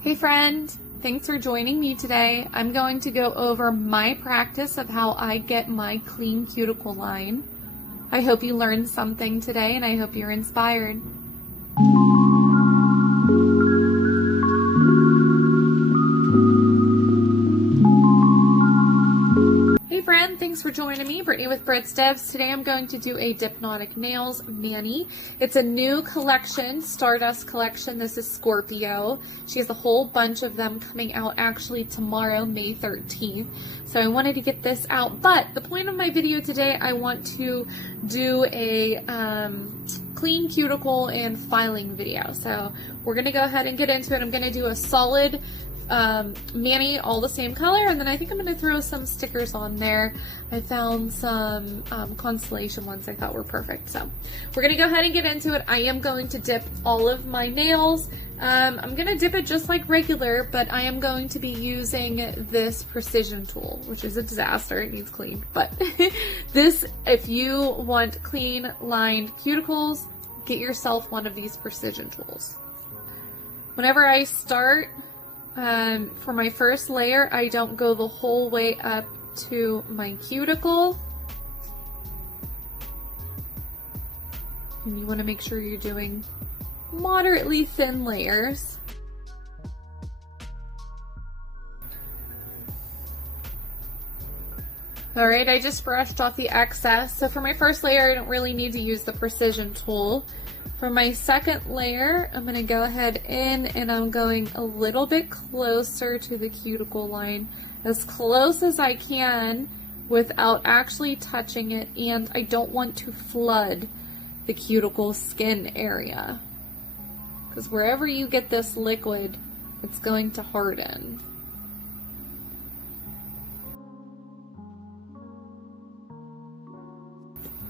Hey friend, thanks for joining me today. I'm going to go over my practice of how I get my clean cuticle line. I hope you learned something today and I hope you're inspired. Hey friend, thanks for joining me, Brittany with Britt's Devs. Today I'm going to do a Dipnotic Nails mani. It's a new collection, Stardust collection. This is Scorpio. She has a whole bunch of them coming out actually tomorrow, May 13th. So I wanted to get this out, but the point of my video today, I want to do a clean cuticle and filing video. So we're going to go ahead and get into it. I'm going to do a solid mani, all the same color, and then I think I'm going to throw some stickers on there. I found some constellation ones I thought were perfect, so we're going to go ahead and get into it. I am going to dip all of my nails. I'm going to dip it just like regular, but I am going to be using this precision tool, which is a disaster. It needs cleaned, but this, if you want clean lined cuticles, get yourself one of these precision tools. Whenever I start, for my first layer, I don't go the whole way up to my cuticle. And you want to make sure you're doing moderately thin layers. Alright, I just brushed off the excess. So for my first layer, I don't really need to use the precision tool. For my second layer, I'm going to go ahead in and I'm going a little bit closer to the cuticle line, as close as I can without actually touching it, and I don't want to flood the cuticle skin area, because wherever you get this liquid, it's going to harden.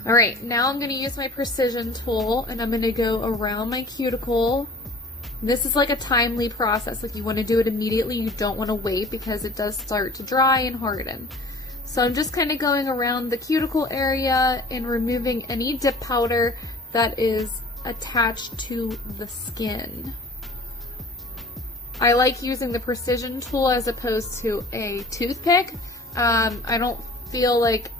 Alright, now I'm going to use my precision tool and I'm going to go around my cuticle. This is like a timely process. Like, you want to do it immediately. You don't want to wait because it does start to dry and harden. So I'm just kind of going around the cuticle area and removing any dip powder that is attached to the skin. I like using the precision tool as opposed to a toothpick. I don't feel like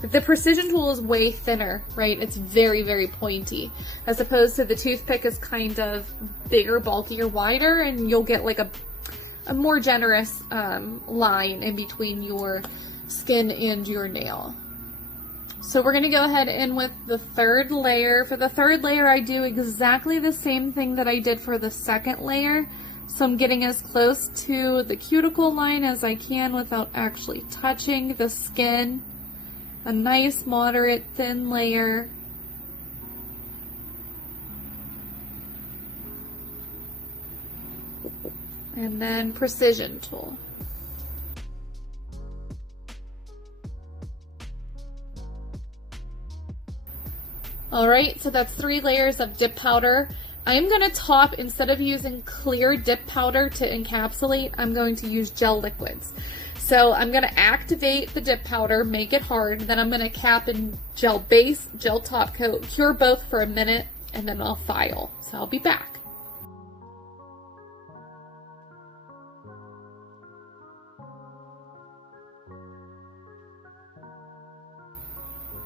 the precision tool is way thinner, right? It's very, very pointy, as opposed to the toothpick is kind of bigger, bulkier, wider, and you'll get like a more generous line in between your skin and your nail. So we're going to go ahead in with the third layer. For the third layer, I do exactly the same thing that I did for the second layer. So I'm getting as close to the cuticle line as I can without actually touching the skin. A nice moderate thin layer. And then precision tool. Alright, so that's 3 layers of dip powder. I'm going to top, instead of using clear dip powder to encapsulate, I'm going to use gel liquids. So I'm going to activate the dip powder, make it hard, then I'm going to cap in gel base, gel top coat, cure both for a minute, and then I'll file. So I'll be back.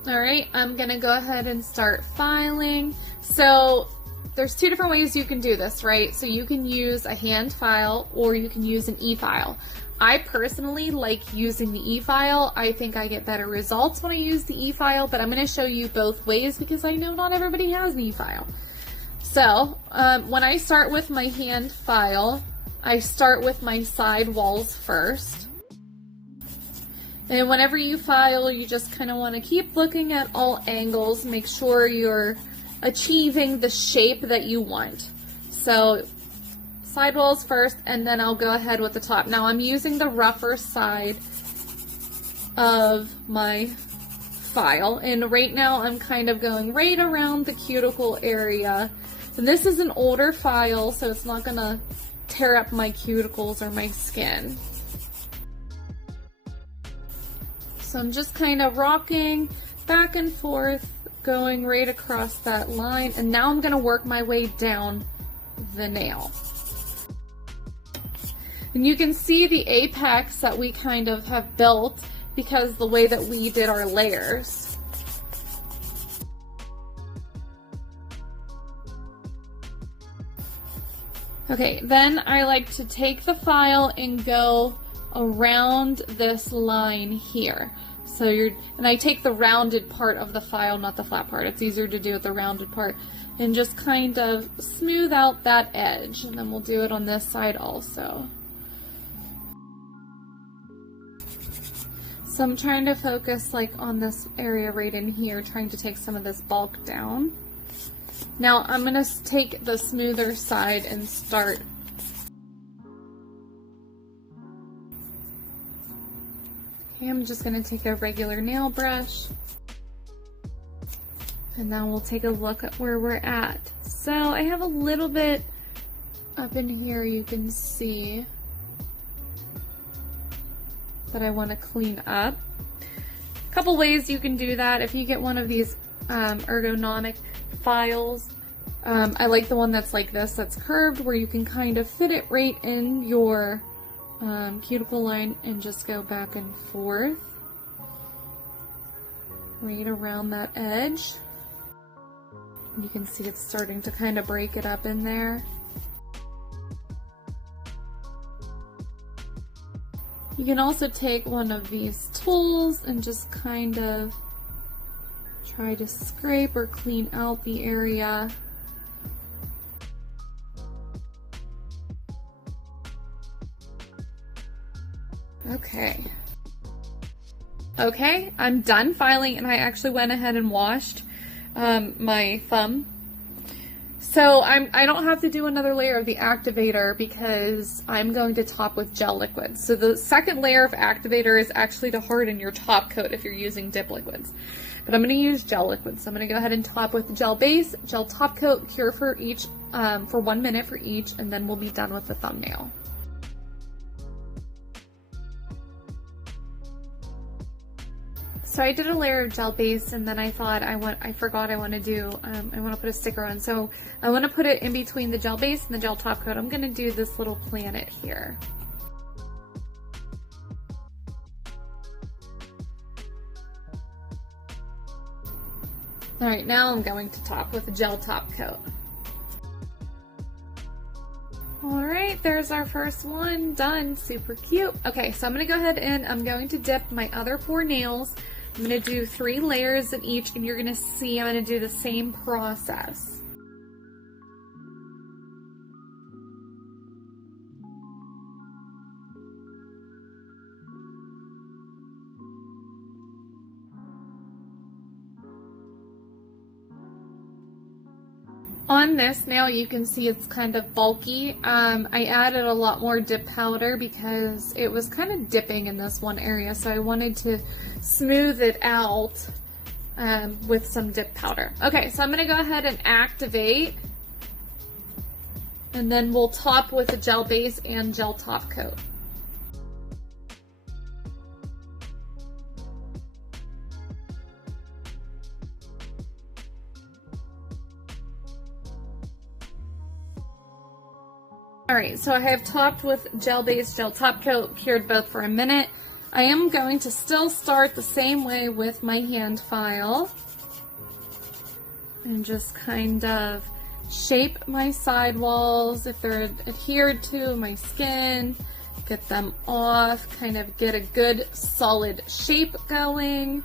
Alright, I'm going to go ahead and start filing. So there's 2 different ways you can do this, right? So you can use a hand file or you can use an e-file. I personally like using the e-file. I think I get better results when I use the e-file, but I'm going to show you both ways because I know not everybody has an e-file. So when I start with my hand file, I start with my side walls first. And whenever you file, you just kind of want to keep looking at all angles, make sure you're achieving the shape that you want. So side walls first, and then I'll go ahead with the top. Now I'm using the rougher side of my file, and right now I'm kind of going right around the cuticle area. And this is an older file, so it's not gonna tear up my cuticles or my skin. So I'm just kind of rocking back and forth, going right across that line, and now I'm gonna work my way down the nail. And you can see the apex that we kind of have built because the way that we did our layers. Okay, then I like to take the file and go around this line here. So and I take the rounded part of the file, not the flat part. It's easier to do with the rounded part. And just kind of smooth out that edge. And then we'll do it on this side also. So I'm trying to focus like on this area right in here, trying to take some of this bulk down. Now I'm going to take the smoother side and start. Okay, I'm just going to take a regular nail brush. And now we'll take a look at where we're at. So I have a little bit up in here you can see that I want to clean up. A couple ways you can do that. If you get one of these ergonomic files, I like the one that's like this, that's curved, where you can kind of fit it right in your cuticle line and just go back and forth right around that edge. You can see it's starting to kind of break it up in there. You can also take one of these tools and just kind of try to scrape or clean out the area. Okay. Okay, I'm done filing, and I actually went ahead and washed my thumb. So I don't have to do another layer of the activator because I'm going to top with gel liquids. So the second layer of activator is actually to harden your top coat if you're using dip liquids. But I'm going to use gel liquids. So I'm going to go ahead and top with gel base, gel top coat, cure for each, for 1 minute for each, and then we'll be done with the thumbnail. So I did a layer of gel base, and then I thought I want to put a sticker on. So I want to put it in between the gel base and the gel top coat. I'm going to do this little planet here. All right, now I'm going to top with a gel top coat. All right, there's our first one done. Super cute. Okay, so I'm going to go ahead and I'm going to dip my other 4 nails. I'm going to do 3 layers of each, and you're going to see I'm going to do the same process. On this nail, you can see it's kind of bulky. I added a lot more dip powder because it was kind of dipping in this one area, so I wanted to smooth it out with some dip powder. Okay, so I'm going to go ahead and activate, and then we'll top with a gel base and gel top coat. Alright, so I have topped with gel base, gel top coat, cured both for a minute. I am going to still start the same way with my hand file and just kind of shape my sidewalls if they're adhered to my skin, get them off, kind of get a good solid shape going.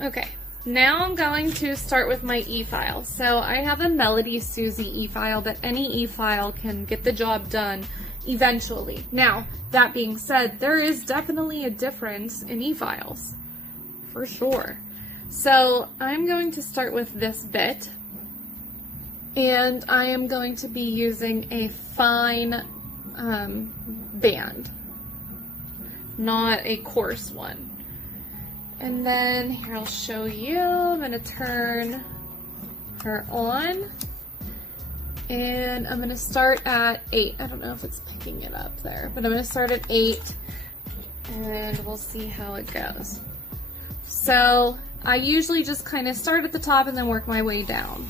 Okay. Now I'm going to start with my e-file. So I have a Melody Susie e-file, but any e-file can get the job done eventually. Now, that being said, there is definitely a difference in e-files, for sure. So I'm going to start with this bit, and I am going to be using a fine band, not a coarse one. And then here, I'll show you. I'm going to turn her on, and I'm going to start at 8. I don't know if it's picking it up there, but I'm going to start at 8, and we'll see how it goes. So I usually just kind of start at the top and then work my way down.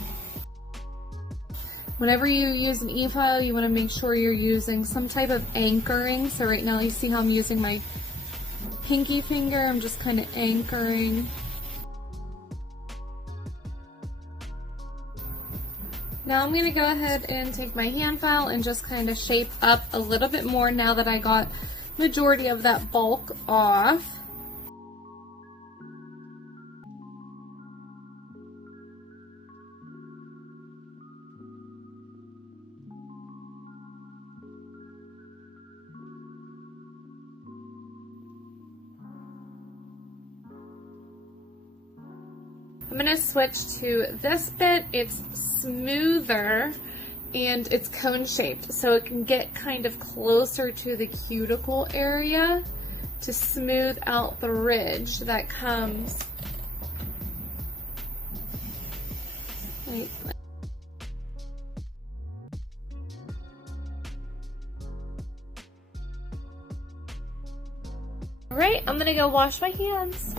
Whenever you use an e-file, you want to make sure you're using some type of anchoring. So right now you see how I'm using my pinky finger. I'm just kind of anchoring. Now I'm going to go ahead and take my hand file and just kind of shape up a little bit more now that I got majority of that bulk off. I'm going to switch to this bit. It's smoother and it's cone shaped, so it can get kind of closer to the cuticle area to smooth out the ridge that comes. Alright, I'm going to go wash my hands.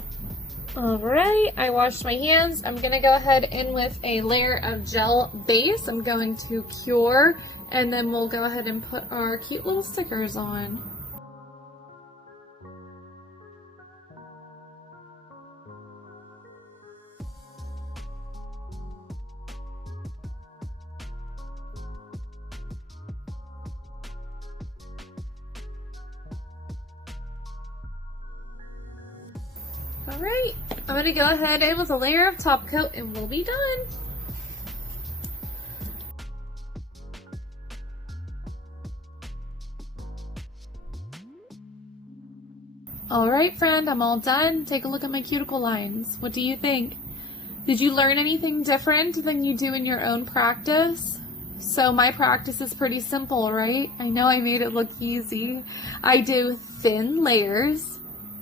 Alright, I washed my hands. I'm going to go ahead in with a layer of gel base. I'm going to cure, and then we'll go ahead and put our cute little stickers on. Alright, I'm going to go ahead in with a layer of top coat and we'll be done. Alright friend, I'm all done. Take a look at my cuticle lines. What do you think? Did you learn anything different than you do in your own practice? So my practice is pretty simple, right? I know I made it look easy. I do thin layers.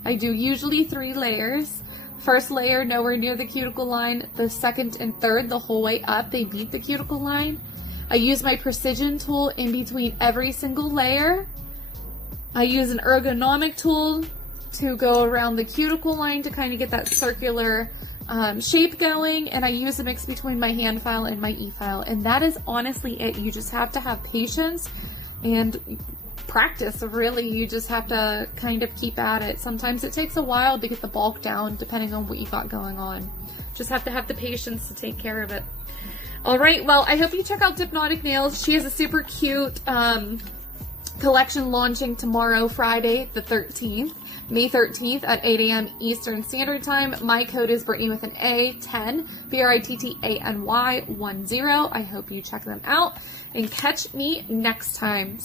I do usually 3 layers. First layer nowhere near the cuticle line. The second and third the whole way up, they beat the cuticle line. I use my precision tool in between every single layer. I use an ergonomic tool to go around the cuticle line to kind of get that circular shape going, and I use a mix between my hand file and my e-file, and that is honestly it. You just have to have patience and practice, really. You just have to kind of keep at it. Sometimes it takes a while to get the bulk down depending on what you got going on. Just have to have the patience to take care of it. Alright, well, I hope you check out Dipnotic Nails. She has a super cute collection launching tomorrow, Friday the 13th, May 13th at 8 a.m. Eastern Standard Time. My code is Brittany with an A, 10, BRITTANY 10. I hope you check them out and catch me next time.